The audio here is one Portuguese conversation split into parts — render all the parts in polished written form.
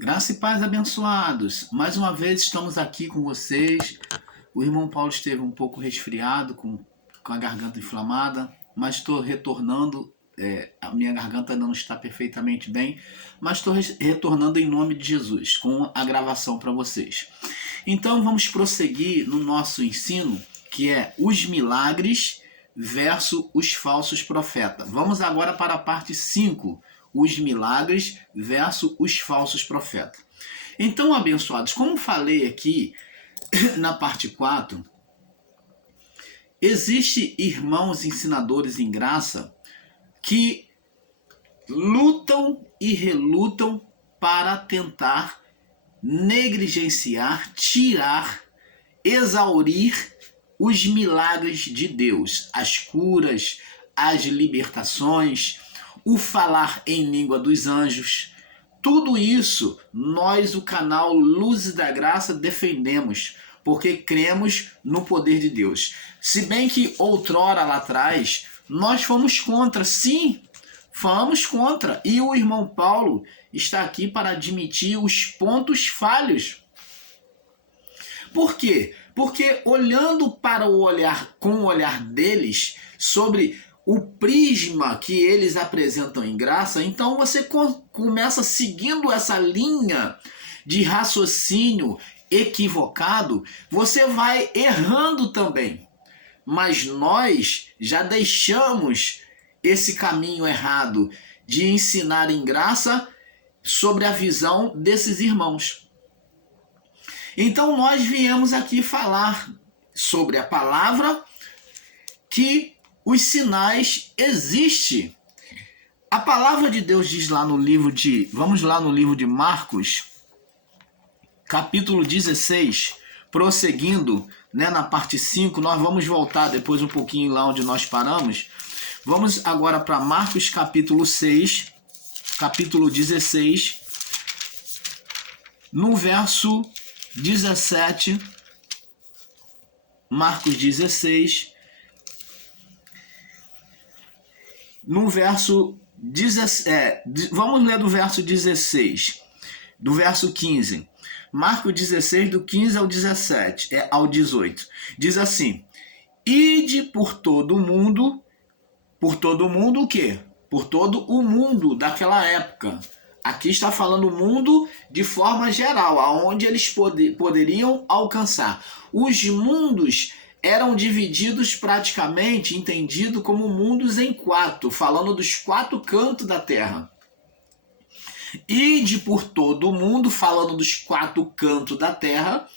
Graça e paz, abençoados. Mais uma vez estamos aqui com vocês. O irmão Paulo esteve um pouco resfriado, com a garganta inflamada, mas estou retornando. A minha garganta ainda não está perfeitamente bem, mas estou retornando em nome de Jesus, com a gravação para vocês. Então vamos prosseguir no nosso ensino, que é os milagres versus os falsos profetas. Vamos agora para a parte 5, os milagres versus os falsos profetas. Então, abençoados, como falei aqui na parte 4, existe irmãos ensinadores em graça que lutam e relutam para tentar negligenciar, tirar, exaurir os milagres de Deus, as curas, as libertações, o falar em língua dos anjos. Tudo isso nós, o canal Luzes da Graça, defendemos, porque cremos no poder de Deus. Se bem que outrora lá atrás nós fomos contra, sim, fomos contra. E o irmão Paulo está aqui para admitir os pontos falhos. Por quê? Porque olhando para o olhar, com o olhar deles, sobre o prisma que eles apresentam em graça, então você começa seguindo essa linha de raciocínio equivocado, você vai errando também. Mas nós já deixamos esse caminho errado de ensinar em graça sobre a visão desses irmãos. Então nós viemos aqui falar sobre a palavra, que os sinais existem. A palavra de Deus diz lá no livro de... Vamos lá no livro de Marcos, capítulo 16, prosseguindo, na parte 5, nós vamos voltar depois um pouquinho lá onde nós paramos. Vamos agora para Marcos capítulo 6, capítulo 16, no verso 17, Marcos 16, no verso 17, vamos ler do verso 16, do verso 15. Marcos 16, do 15 ao 17, ao 18. Diz assim: ide por todo o mundo o quê? Por todo o mundo daquela época. Aqui está falando o mundo de forma geral, aonde eles poderiam alcançar. Os mundos eram divididos praticamente, entendido como mundos em 4, falando dos 4 cantos da terra. Ide por todo o mundo, falando dos 4 cantos da terra,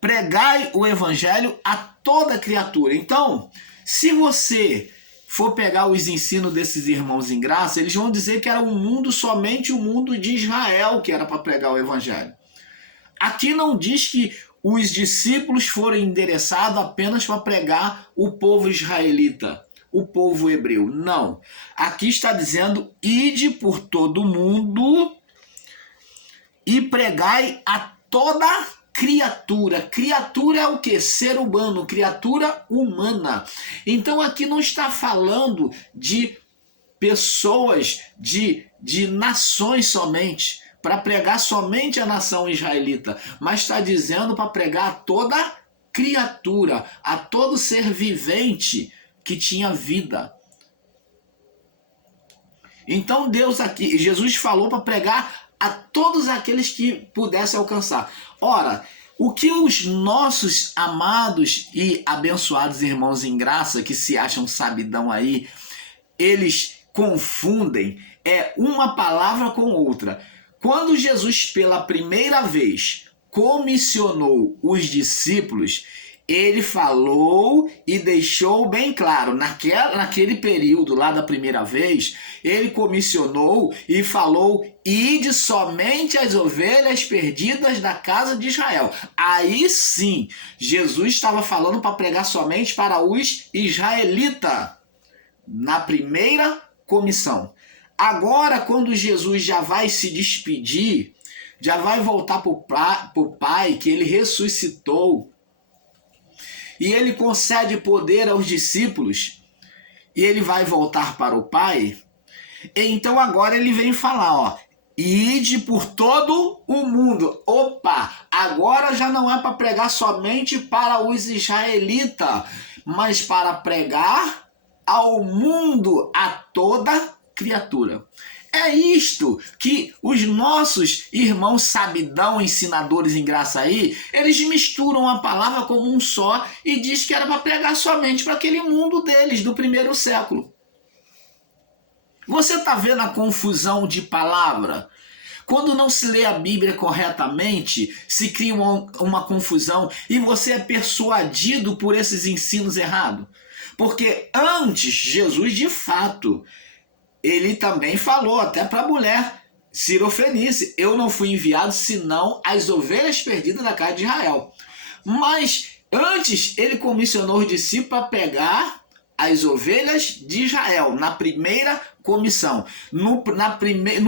pregai o evangelho a toda criatura. Então, se você for pegar os ensinos desses irmãos em graça, eles vão dizer que era um mundo, somente o mundo de Israel que era para pregar o evangelho. Aqui não diz que os discípulos foram endereçados apenas para pregar o povo israelita, o povo hebreu. Não. Aqui está dizendo: ide por todo mundo e pregai a toda criatura. Criatura é o que? Ser humano, criatura humana. Então aqui não está falando de pessoas, de nações somente, para pregar somente a nação israelita, mas está dizendo para pregar a toda criatura, a todo ser vivente que tinha vida. Então Deus aqui, Jesus falou para pregar a todos aqueles que pudessem alcançar. Ora, o que os nossos amados e abençoados irmãos em graça, que se acham sabidão aí, eles confundem uma palavra com outra. Quando Jesus pela primeira vez comissionou os discípulos, ele falou e deixou bem claro, naquele período lá da primeira vez, ele comissionou e falou: ide somente as ovelhas perdidas da casa de Israel. Aí sim, Jesus estava falando para pregar somente para os israelitas, na primeira comissão. Agora, quando Jesus já vai se despedir, já vai voltar para o Pai, que ele ressuscitou, e ele concede poder aos discípulos, e ele vai voltar para o Pai, então agora ele vem falar, ide por todo o mundo. Opa, agora já não é para pregar somente para os israelitas, mas para pregar ao mundo, a toda criatura. É isto que os nossos irmãos sabidão, ensinadores em graça aí, eles misturam a palavra como um só e diz que era para pregar somente para aquele mundo deles, do primeiro século. Você está vendo a confusão de palavra? Quando não se lê a Bíblia corretamente, se cria uma confusão e você é persuadido por esses ensinos errados. Porque antes, Jesus, de fato, ele também falou até para a mulher Sirofenice: eu não fui enviado senão as ovelhas perdidas da casa de Israel. Mas antes ele comissionou os discípulos para pegar as ovelhas de Israel, na primeira comissão. No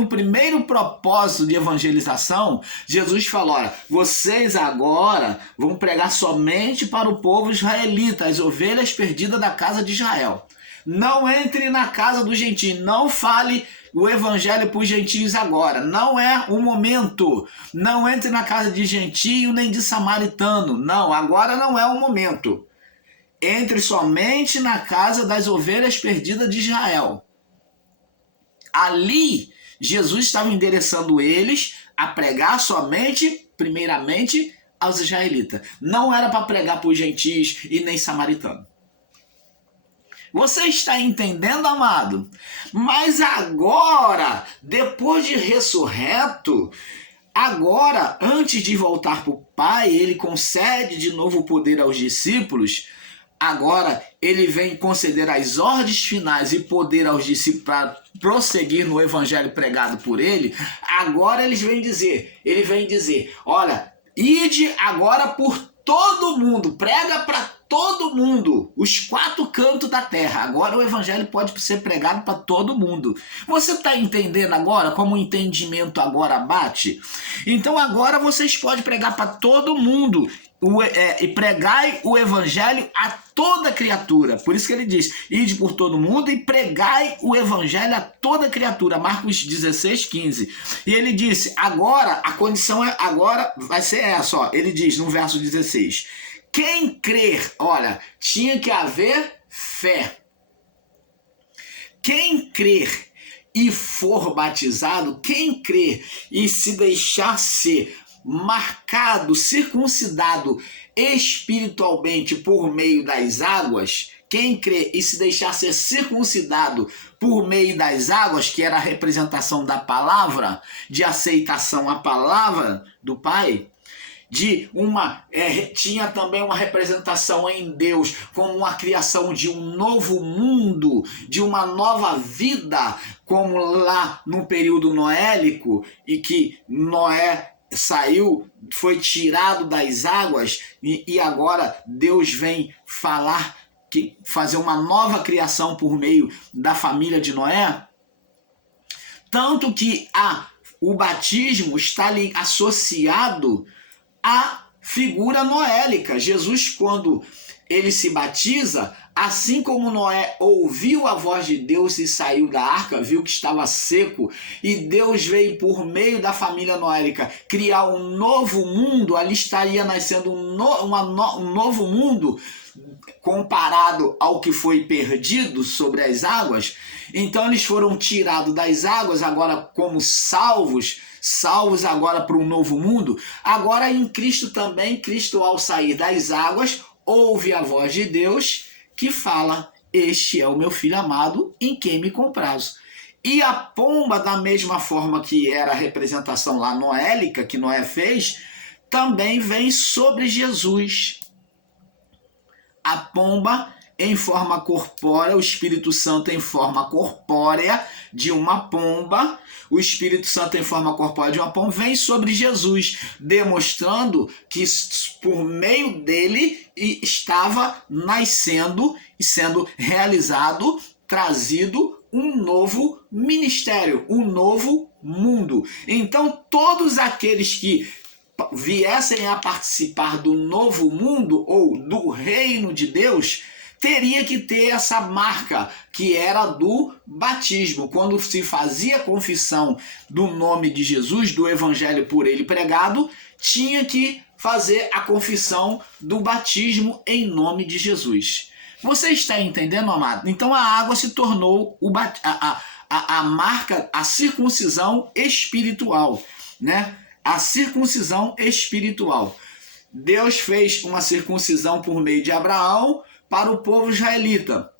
primeiro propósito de evangelização, Jesus falou: olha, vocês agora vão pregar somente para o povo israelita, as ovelhas perdidas da casa de Israel. Não entre na casa do gentio, não fale o evangelho para os gentios agora, não é o momento. Não entre na casa de gentio nem de samaritano, não, agora não é o momento. Entre somente na casa das ovelhas perdidas de Israel. Ali, Jesus estava endereçando eles a pregar somente, primeiramente, aos israelitas. Não era para pregar para os gentios e nem samaritanos. Você está entendendo, amado? Mas agora, depois de ressurreto, agora, antes de voltar para o Pai, ele concede de novo o poder aos discípulos. Agora, ele vem conceder as ordens finais e poder aos discípulos para prosseguir no evangelho pregado por ele. Agora ele vem dizer, olha, ide agora por todo mundo, prega para todo mundo, os 4 cantos da terra. Agora o evangelho pode ser pregado para todo mundo. Você está entendendo agora como o entendimento agora bate? Então agora vocês podem pregar para todo mundo e pregai o evangelho a toda criatura. Por isso que ele diz: ide por todo mundo e pregai o evangelho a toda criatura. Marcos 16:15. E ele disse: agora a condição agora vai ser essa, ó. Ele diz no verso 16: quem crer, olha, tinha que haver fé. Quem crer e for batizado, quem crer e se deixar ser marcado, circuncidado espiritualmente por meio das águas, quem crê e se deixar ser circuncidado por meio das águas, que era a representação da palavra, de aceitação à palavra do Pai, tinha também uma representação em Deus como uma criação de um novo mundo, de uma nova vida, como lá no período noélico, e que Noé saiu, foi tirado das águas, e agora Deus vem fazer uma nova criação por meio da família de Noé. Tanto que o batismo está ali associado à figura noélica. Jesus, quando ele se batiza, assim como Noé ouviu a voz de Deus e saiu da arca, viu que estava seco, e Deus veio por meio da família noélica criar um novo mundo, ali estaria nascendo um novo mundo comparado ao que foi perdido sobre as águas. Então eles foram tirados das águas, agora como salvos agora para um novo mundo. Agora em Cristo também, Cristo ao sair das águas, ouve a voz de Deus que fala: este é o meu filho amado, em quem me comprazo. E a pomba, da mesma forma que era a representação lá noélica, que Noé fez, também vem sobre Jesus. A pomba em forma corpórea, o Espírito Santo em forma corpórea de uma pomba, o Espírito Santo em forma corpórea de uma pomba vem sobre Jesus, demonstrando que por meio dele estava nascendo e sendo realizado, trazido um novo ministério, um novo mundo. Então todos aqueles que viessem a participar do novo mundo ou do reino de Deus teria que ter essa marca, que era do batismo. Quando se fazia confissão do nome de Jesus, do evangelho por ele pregado, tinha que fazer a confissão do batismo em nome de Jesus. Você está entendendo, amado? Então a água se tornou a marca, a circuncisão espiritual, né? A circuncisão espiritual. Deus fez uma circuncisão por meio de Abraão para o povo israelita.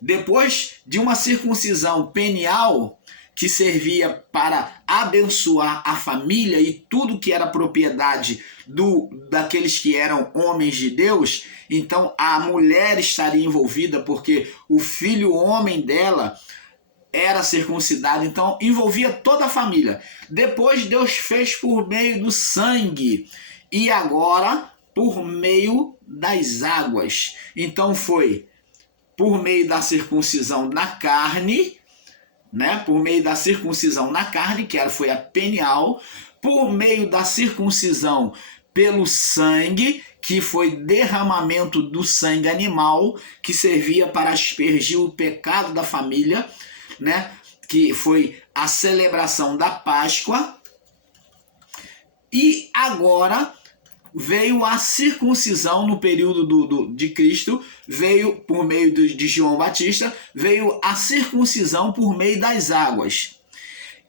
Depois de uma circuncisão penial, que servia para abençoar a família e tudo que era propriedade daqueles que eram homens de Deus, então a mulher estaria envolvida, porque o filho homem dela era circuncidado, então envolvia toda a família. Depois Deus fez por meio do sangue, e agora por meio das águas. Então foi por meio da circuncisão na carne, né? Por meio da circuncisão na carne, que foi a penial, por meio da circuncisão pelo sangue, que foi derramamento do sangue animal, que servia para aspergir o pecado da família, né? Que foi a celebração da Páscoa. E agora veio a circuncisão no período de Cristo, veio por meio de João Batista, veio a circuncisão por meio das águas.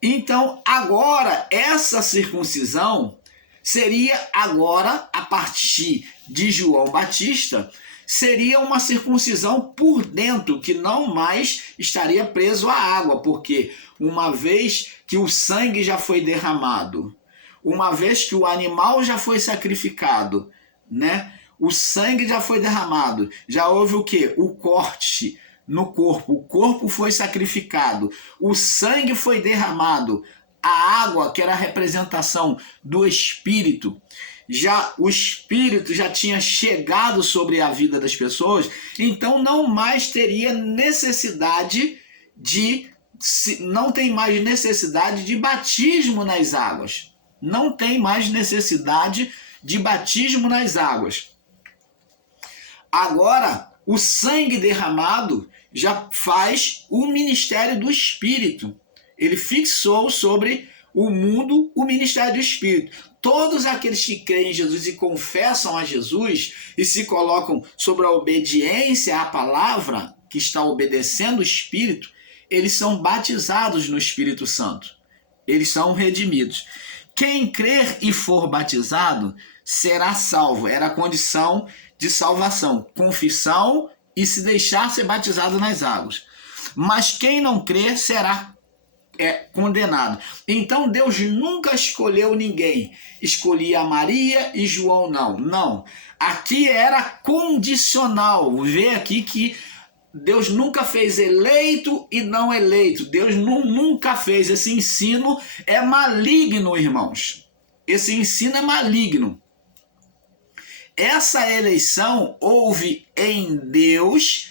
Então, agora, essa circuncisão seria agora, a partir de João Batista, seria uma circuncisão por dentro, que não mais estaria preso à água, porque uma vez que o sangue já foi derramado, uma vez que o animal já foi sacrificado, né? O sangue já foi derramado, já houve o quê? O corte no corpo, o corpo foi sacrificado, o sangue foi derramado, a água, que era a representação do Espírito, já o Espírito já tinha chegado sobre a vida das pessoas, então não mais teria necessidade não tem mais necessidade de batismo nas águas. Não tem mais necessidade de batismo nas águas. Agora, o sangue derramado já faz o ministério do Espírito. Ele fixou sobre o mundo o ministério do Espírito. Todos aqueles que creem em Jesus e confessam a Jesus e se colocam sobre a obediência à palavra, que está obedecendo o Espírito, eles são batizados no Espírito Santo. Eles são redimidos. Quem crer e for batizado será salvo. Era a condição de salvação. Confissão e se deixar ser batizado nas águas. Mas quem não crer será condenado. Então Deus nunca escolheu ninguém. Escolhia Maria e João não. Não. Aqui era condicional. Vê aqui que Deus nunca fez eleito e não eleito. Deus nunca fez. Esse ensino é maligno, irmãos. Esse ensino é maligno. Essa eleição houve em Deus,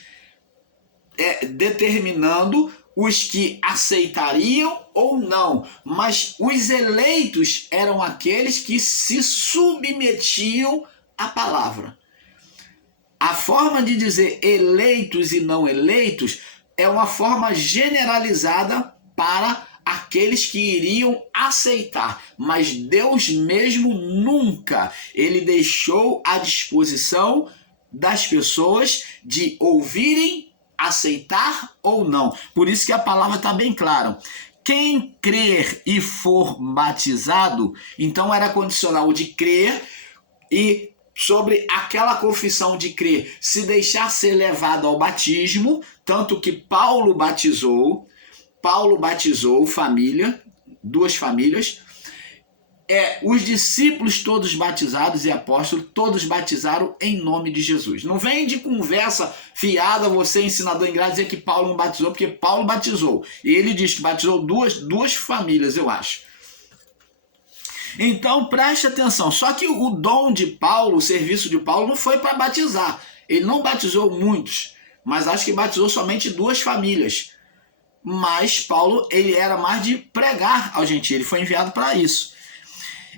determinando os que aceitariam ou não. Mas os eleitos eram aqueles que se submetiam à palavra. A forma de dizer eleitos e não eleitos é uma forma generalizada para aqueles que iriam aceitar. Mas Deus mesmo nunca, ele deixou à disposição das pessoas de ouvirem, aceitar ou não. Por isso que a palavra está bem clara. Quem crer e for batizado, então era condicional de crer e sobre aquela confissão de crer, se deixar ser levado ao batismo, tanto que Paulo batizou família, 2 famílias, os discípulos todos batizados e apóstolos, todos batizaram em nome de Jesus. Não vem de conversa fiada você, ensinador ingrato, dizer que Paulo não batizou, porque Paulo batizou. E ele diz que batizou duas famílias, eu acho. Então preste atenção, só que o dom de Paulo, o serviço de Paulo não foi para batizar. Ele não batizou muitos, mas acho que batizou somente 2 famílias. Mas Paulo, ele era mais de pregar aos gentios, ele foi enviado para isso.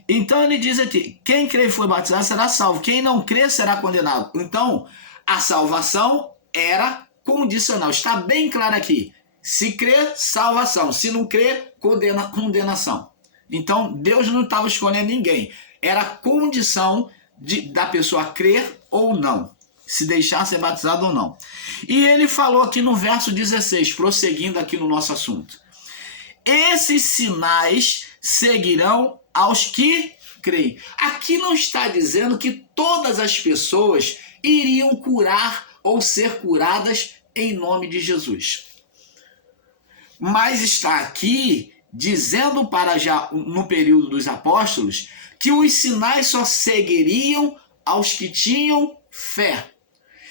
Então ele diz aqui, quem crer e for batizado será salvo, quem não crer será condenado. Então A salvação era condicional. Está bem claro aqui. Se crer, salvação. Se não crer, condenação. Então, Deus não estava escolhendo ninguém. Era condição da pessoa crer ou não. Se deixar ser batizado ou não. E ele falou aqui no verso 16, prosseguindo aqui no nosso assunto. Esses sinais seguirão aos que creem. Aqui não está dizendo que todas as pessoas iriam curar ou ser curadas em nome de Jesus. Mas está aqui dizendo para já no período dos apóstolos que os sinais só seguiriam aos que tinham fé.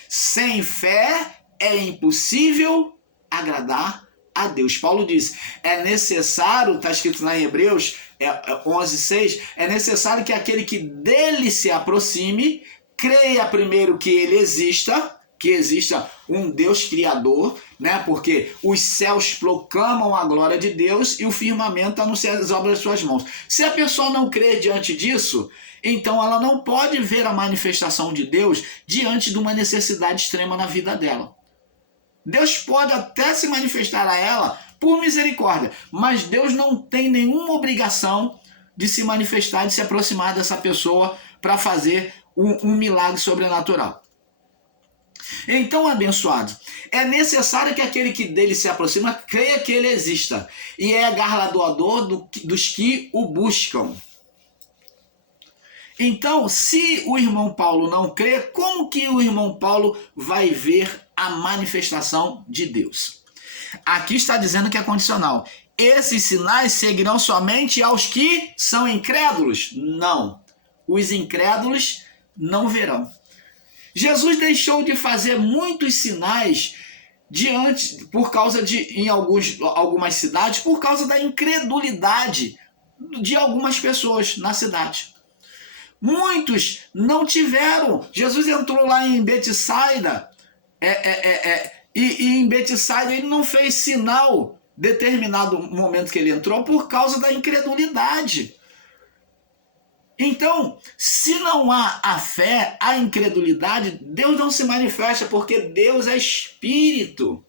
Sem fé é impossível agradar a Deus. Paulo diz, é necessário, está escrito lá em Hebreus 11:6, é necessário que aquele que dele se aproxime, creia primeiro que ele exista, que exista um Deus criador, né? Porque os céus proclamam a glória de Deus e o firmamento anuncia as obras de suas mãos. Se a pessoa não crê diante disso, então ela não pode ver a manifestação de Deus diante de uma necessidade extrema na vida dela. Deus pode até se manifestar a ela por misericórdia, mas Deus não tem nenhuma obrigação de se manifestar, de se aproximar dessa pessoa para fazer um milagre sobrenatural. Então, abençoado, é necessário que aquele que dele se aproxima creia que ele exista e é galardoador dos que o buscam. Então, se o irmão Paulo não crê, como que o irmão Paulo vai ver a manifestação de Deus? Aqui está dizendo que é condicional. Esses sinais seguirão somente aos que são incrédulos? Não. Os incrédulos não verão. Jesus deixou de fazer muitos sinais por causa em algumas cidades, por causa da incredulidade de algumas pessoas na cidade. Muitos não tiveram. Jesus entrou lá em Betsaida e em Betsaida ele não fez sinal determinado momento que ele entrou por causa da incredulidade. Então, se não há a fé, a incredulidade, Deus não se manifesta, porque Deus é espírito.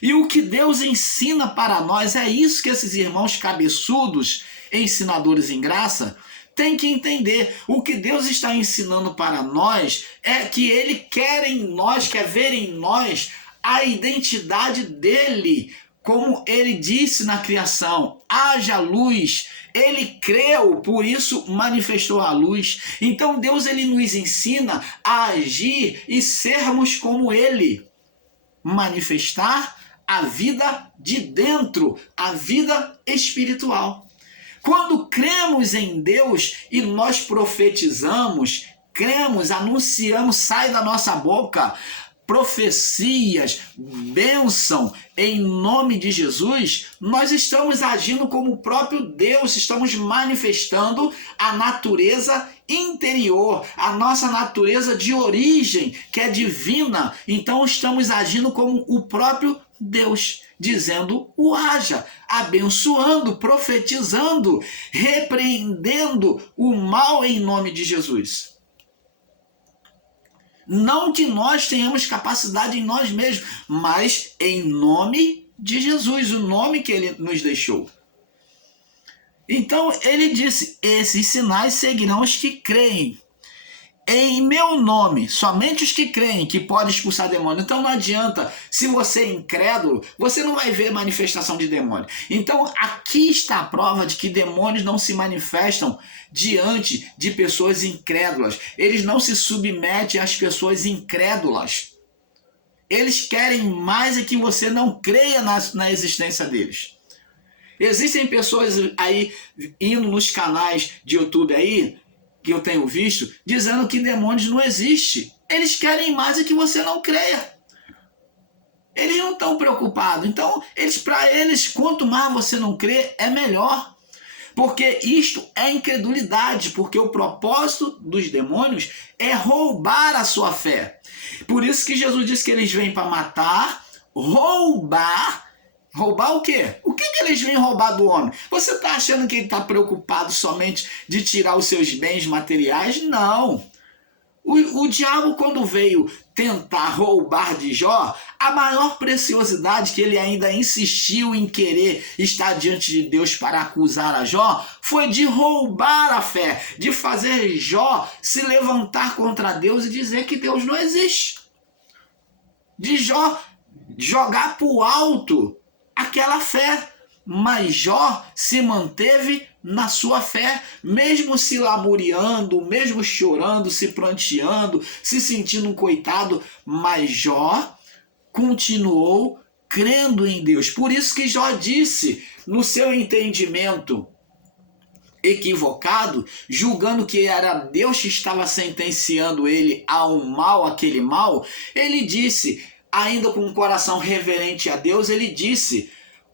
E o que Deus ensina para nós é isso que esses irmãos cabeçudos, ensinadores em graça, têm que entender. O que Deus está ensinando para nós é que Ele quer em nós, quer ver em nós a identidade dEle, como Ele disse na criação, haja luz. Ele creu, por isso manifestou a luz. Então Deus ele nos ensina a agir e sermos como Ele. Manifestar a vida de dentro, a vida espiritual. Quando cremos em Deus e nós profetizamos, cremos, anunciamos, sai da nossa boca profecias, bênção em nome de Jesus, nós estamos agindo como o próprio Deus, estamos manifestando a natureza interior, a nossa natureza de origem, que é divina. Então estamos agindo como o próprio Deus, dizendo o haja, abençoando, profetizando, repreendendo o mal em nome de Jesus. Não que nós tenhamos capacidade em nós mesmos, mas em nome de Jesus, o nome que Ele nos deixou. Então ele disse, esses sinais seguirão os que creem. Em meu nome, somente os que creem que podem expulsar demônio. Então não adianta, se você é incrédulo, você não vai ver manifestação de demônio. Então aqui está a prova de que demônios não se manifestam diante de pessoas incrédulas. Eles não se submetem às pessoas incrédulas. Eles querem mais é que você não creia na existência deles. Existem pessoas aí indo nos canais de YouTube aí, que eu tenho visto, dizendo que demônios não existem. Eles querem mais é que você não creia. Eles não estão preocupados. Então, para eles, quanto mais você não crê, é melhor. Porque isto é incredulidade, porque o propósito dos demônios é roubar a sua fé. Por isso que Jesus disse que eles vêm para matar, roubar. Roubar o quê? O que eles vêm roubar do homem? Você está achando que ele está preocupado somente de tirar os seus bens materiais? Não. O diabo, quando veio tentar roubar de Jó, a maior preciosidade que ele ainda insistiu em querer estar diante de Deus para acusar a Jó, foi de roubar a fé, de fazer Jó se levantar contra Deus e dizer que Deus não existe. De Jó jogar para o alto aquela fé. Mas Jó se manteve na sua fé, mesmo se lamuriando, mesmo chorando, se pranteando, se sentindo um coitado, mas Jó continuou crendo em Deus. Por isso que Jó disse, no seu entendimento equivocado, julgando que era Deus que estava sentenciando ele a um mal, aquele mal, ele disse, ainda com um coração reverente a Deus, ele disse: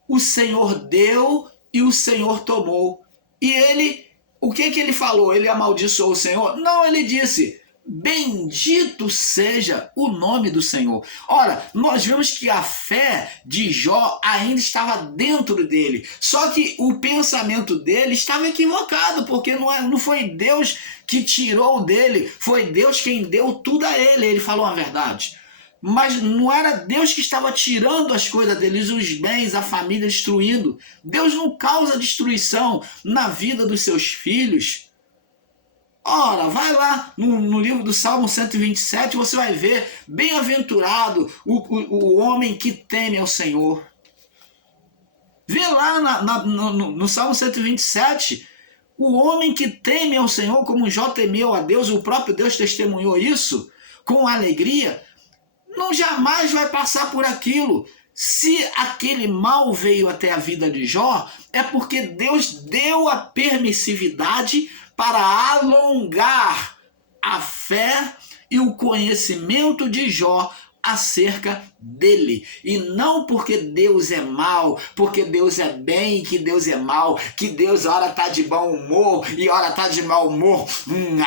o Senhor deu e o Senhor tomou. E ele, o que ele falou? Ele amaldiçoou o Senhor? Não, ele disse: bendito seja o nome do Senhor. Ora, nós vemos que a fé de Jó ainda estava dentro dele. Só que o pensamento dele estava equivocado, porque não foi Deus que tirou dele, foi Deus quem deu tudo a ele. Ele falou a verdade. Mas não era Deus que estava tirando as coisas deles, os bens, a família, destruindo. Deus não causa destruição na vida dos seus filhos. Ora, vai lá no livro do Salmo 127, você vai ver, bem-aventurado o homem que teme ao Senhor. Vê lá no Salmo 127, o homem que teme ao Senhor, como Jó temeu a Deus, o próprio Deus testemunhou isso, com alegria, não jamais vai passar por aquilo. Se aquele mal veio até a vida de Jó, é porque Deus deu a permissividade para alongar a fé e o conhecimento de Jó acerca dele. E não porque Deus é mal, porque Deus é bem, que Deus é mal, que Deus ora está de bom humor e ora está de mau humor.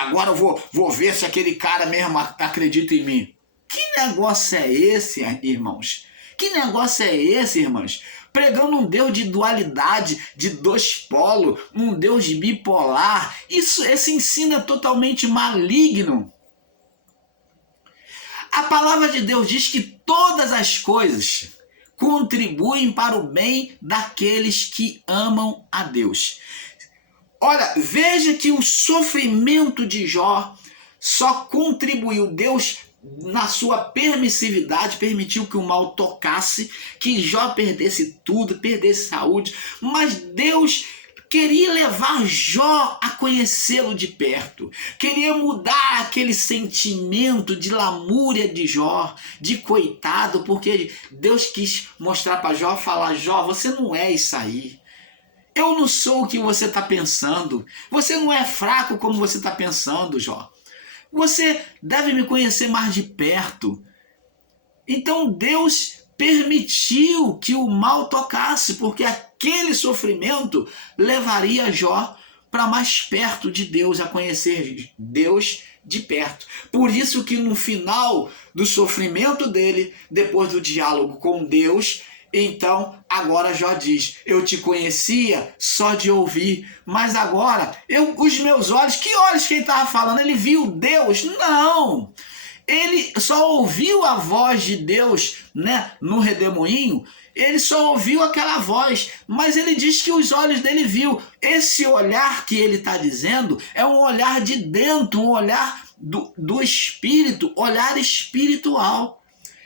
Agora eu vou ver se aquele cara mesmo acredita em mim. Que negócio é esse, irmãos? Que negócio é esse, irmãos? Pregando um Deus de dualidade, de dois polos, um Deus bipolar. Esse ensino é totalmente maligno. A palavra de Deus diz que todas as coisas contribuem para o bem daqueles que amam a Deus. Olha, veja que o sofrimento de Jó só contribuiu. Deus, na sua permissividade, permitiu que o mal tocasse, que Jó perdesse tudo, perdesse saúde, mas Deus queria levar Jó a conhecê-lo de perto, queria mudar aquele sentimento de lamúria de Jó, de coitado, porque Deus quis mostrar para Jó, falar: Jó, você não é isso aí. Eu não sou o que você está pensando. Você não é fraco como você está pensando, Jó. Você deve me conhecer mais de perto. Então Deus permitiu que o mal tocasse, porque aquele sofrimento levaria Jó para mais perto de Deus, a conhecer Deus de perto. Por isso que no final do sofrimento dele, depois do diálogo com Deus, então agora Jó diz: eu te conhecia só de ouvir, mas agora os meus olhos, que olhos que ele estava falando? Ele viu Deus? Não! Ele só ouviu a voz de Deus, né, no redemoinho. Ele só ouviu aquela voz, mas ele diz que os olhos dele viu. Esse olhar que ele está dizendo é um olhar de dentro, um olhar do espírito, olhar espiritual.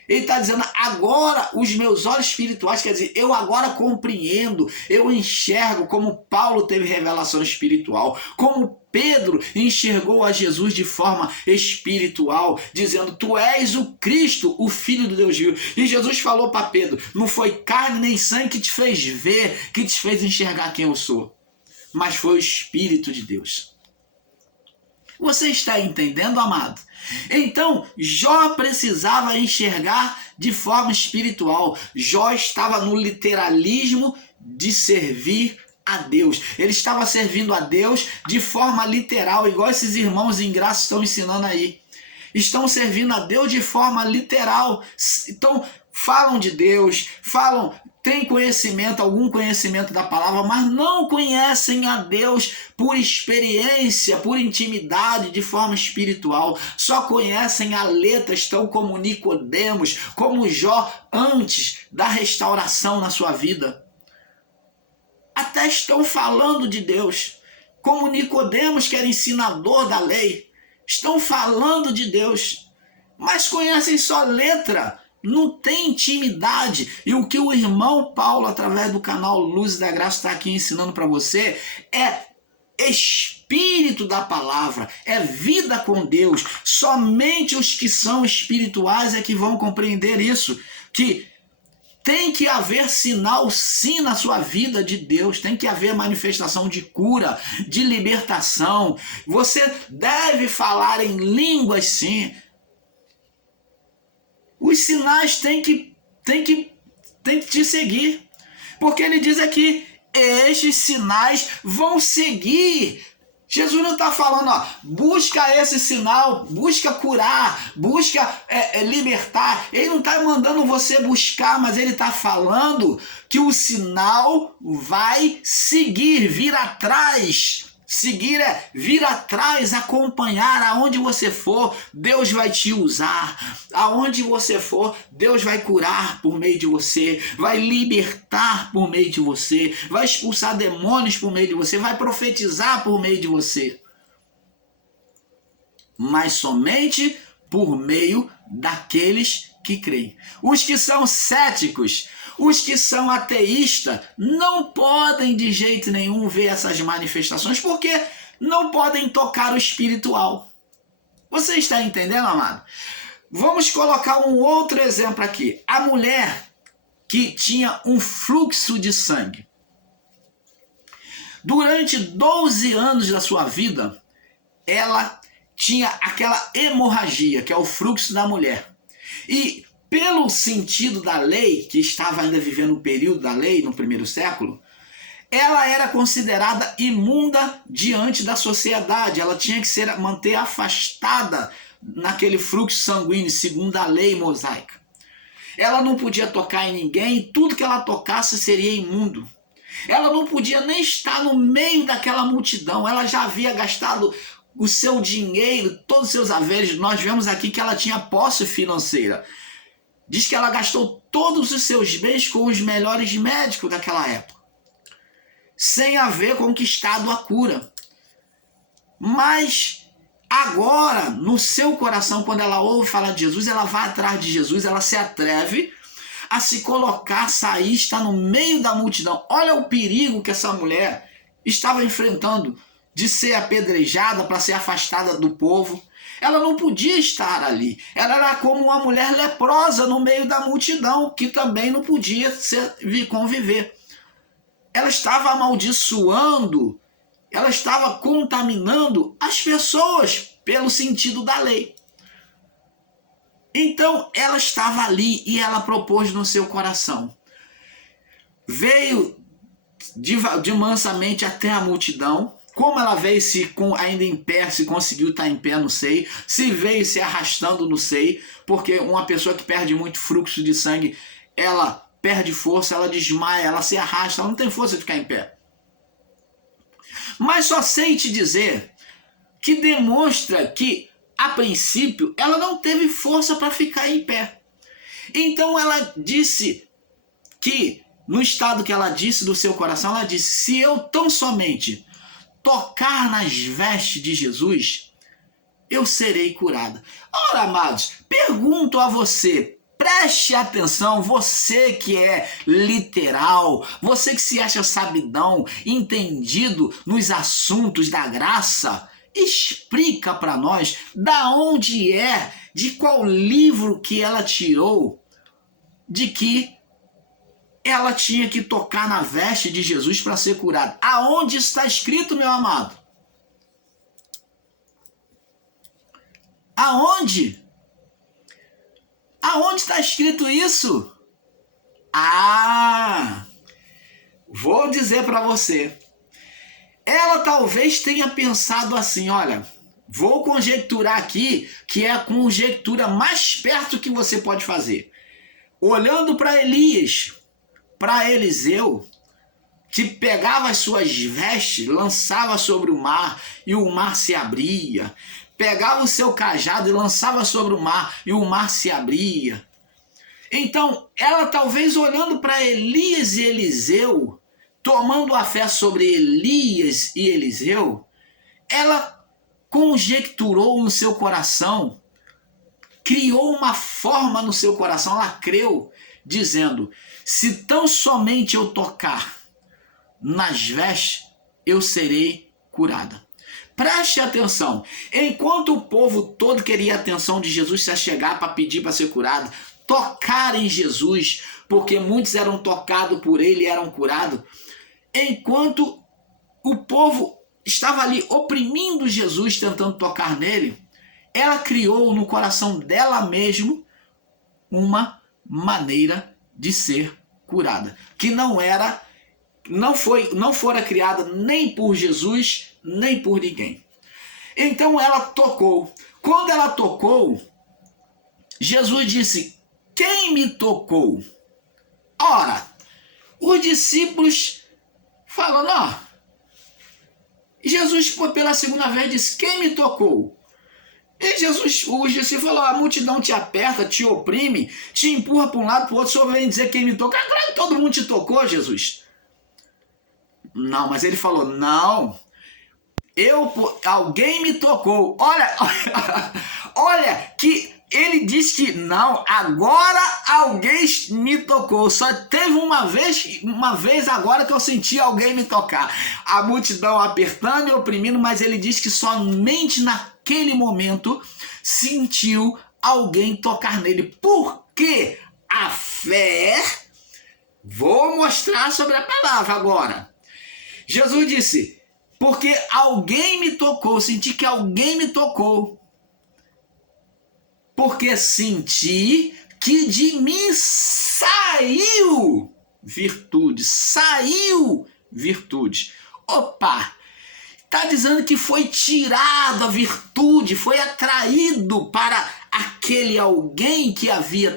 Ele está dizendo: agora os meus olhos espirituais, quer dizer, eu agora compreendo, eu enxergo, como Paulo teve revelação espiritual, como Pedro enxergou a Jesus de forma espiritual, dizendo: tu és o Cristo, o Filho do Deus vivo. E Jesus falou para Pedro: não foi carne nem sangue que te fez ver, que te fez enxergar quem eu sou, mas foi o Espírito de Deus. Você está entendendo, amado? Então, Jó precisava enxergar de forma espiritual. Jó estava no literalismo de servir a Deus. Ele estava servindo a Deus de forma literal, igual esses irmãos em graça estão ensinando aí. Estão servindo a Deus de forma literal. Então, falam de Deus, têm conhecimento, algum conhecimento da palavra, mas não conhecem a Deus por experiência, por intimidade, de forma espiritual. Só conhecem a letra, estão como Nicodemos, como Jó antes da restauração na sua vida. Até estão falando de Deus, como Nicodemos, que era ensinador da lei. Estão falando de Deus, mas conhecem só letra, não tem intimidade. E o que o irmão Paulo, através do canal Luz da Graça, está aqui ensinando para você é espírito da palavra, é vida com Deus. Somente os que são espirituais é que vão compreender isso, que tem que haver sinal sim na sua vida de Deus, tem que haver manifestação de cura, de libertação. Você deve falar em línguas sim. Os sinais têm que te seguir. Porque ele diz aqui, estes sinais vão seguir. Jesus não está falando, ó, busca esse sinal, busca curar, busca libertar. Ele não está mandando você buscar, mas ele está falando que o sinal vai seguir, vir atrás. Seguir é vir atrás, acompanhar. Aonde você for, Deus vai te usar. Aonde você for, Deus vai curar por meio de você, vai libertar por meio de você, vai expulsar demônios por meio de você, vai profetizar por meio de você. Mas somente por meio daqueles que creem. Os que são céticos, os que são ateístas, não podem de jeito nenhum ver essas manifestações, porque não podem tocar o espiritual. Você está entendendo, amado? Vamos colocar um outro exemplo aqui. A mulher que tinha um fluxo de sangue. Durante 12 anos da sua vida, ela tinha aquela hemorragia, que é o fluxo da mulher. E pelo sentido da lei, que estava ainda vivendo o período da lei no primeiro século, ela era considerada imunda diante da sociedade. Ela tinha que manter afastada naquele fluxo sanguíneo, segundo a lei mosaica. Ela não podia tocar em ninguém, tudo que ela tocasse seria imundo. Ela não podia nem estar no meio daquela multidão. Ela já havia gastado o seu dinheiro, todos os seus haveres. Nós vemos aqui que ela tinha posse financeira. Diz que ela gastou todos os seus bens com os melhores médicos daquela época, sem haver conquistado a cura. Mas agora, no seu coração, quando ela ouve falar de Jesus, ela vai atrás de Jesus, ela se atreve a se colocar, sair, estar no meio da multidão. Olha o perigo que essa mulher estava enfrentando de ser apedrejada para ser afastada do povo. Ela não podia estar ali. Ela era como uma mulher leprosa no meio da multidão, que também não podia conviver. Ela estava amaldiçoando, ela estava contaminando as pessoas pelo sentido da lei. Então ela estava ali e ela propôs no seu coração. Veio de mansamente até a multidão. Como ela veio ainda em pé, se conseguiu estar em pé, não sei. Se veio se arrastando, não sei. Porque uma pessoa que perde muito fluxo de sangue, ela perde força, ela desmaia, ela se arrasta, ela não tem força de ficar em pé. Mas só sei te dizer que demonstra que, a princípio, ela não teve força para ficar em pé. Então ela disse que, no estado que ela disse do seu coração, ela disse, se eu tão somente tocar nas vestes de Jesus, eu serei curada. Ora, amados, pergunto a você, preste atenção, você que é literal, você que se acha sabidão, entendido nos assuntos da graça, explica para nós da onde de qual livro que ela tirou, de que ela tinha que tocar na veste de Jesus para ser curada. Aonde está escrito, meu amado? Aonde? Aonde está escrito isso? Vou dizer para você. Ela talvez tenha pensado assim, olha, vou conjecturar aqui, que é a conjectura mais perto que você pode fazer. Olhando para Elias, para Eliseu, que pegava as suas vestes, lançava sobre o mar e o mar se abria. Pegava o seu cajado e lançava sobre o mar e o mar se abria. Então, ela talvez olhando para Elias e Eliseu, tomando a fé sobre Elias e Eliseu, ela conjecturou no seu coração, criou uma forma no seu coração, ela creu, dizendo: se tão somente eu tocar nas vestes, eu serei curada. Preste atenção, enquanto o povo todo queria a atenção de Jesus se achegar para pedir para ser curado, tocar em Jesus, porque muitos eram tocados por ele e eram curados, enquanto o povo estava ali oprimindo Jesus, tentando tocar nele, ela criou no coração dela mesmo uma maneira de ser curada, que não fora criada nem por Jesus, nem por ninguém. Então ela tocou. Quando ela tocou, Jesus disse: quem me tocou? Ora, os discípulos falaram: não. Jesus, pela segunda vez, disse: quem me tocou? E Jesus, os discípulos falaram: a multidão te aperta, te oprime, te empurra para um lado, para o outro, o senhor vem dizer quem me tocou. Agora todo mundo te tocou, Jesus. Não, mas ele falou: não, alguém me tocou. Olha que ele disse que não, agora alguém me tocou. Só teve uma vez agora que eu senti alguém me tocar. A multidão apertando e oprimindo, mas ele disse que somente naquele momento sentiu alguém tocar nele. Porque a fé, vou mostrar sobre a palavra agora. Jesus disse: porque alguém me tocou, senti que alguém me tocou. Porque senti que de mim saiu virtude. Opa! Está dizendo que foi tirado a virtude, foi atraído para aquele alguém que havia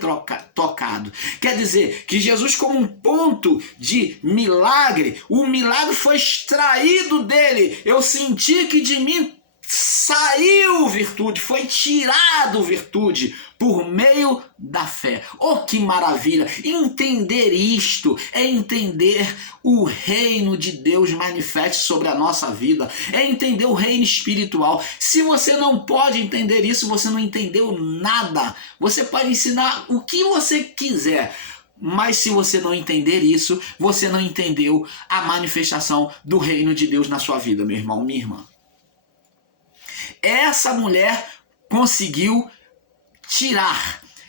tocado. Quer dizer, que Jesus, como um ponto de milagre, o milagre foi extraído dele. Eu senti que de mim saiu virtude, foi tirado virtude por meio da fé. Oh, que maravilha! Entender isto é entender o reino de Deus manifesto sobre a nossa vida, é entender o reino espiritual. Se você não pode entender isso, você não entendeu nada. Você pode ensinar o que você quiser, mas se você não entender isso, você não entendeu a manifestação do reino de Deus na sua vida, meu irmão, minha irmã. Essa mulher conseguiu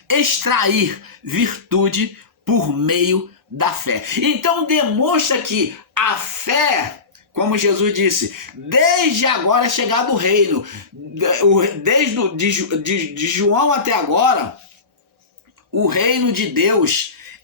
extrair virtude por meio da fé. Então demonstra que a fé, como Jesus disse, desde agora é chegado o reino, desde de João até agora, o reino de Deus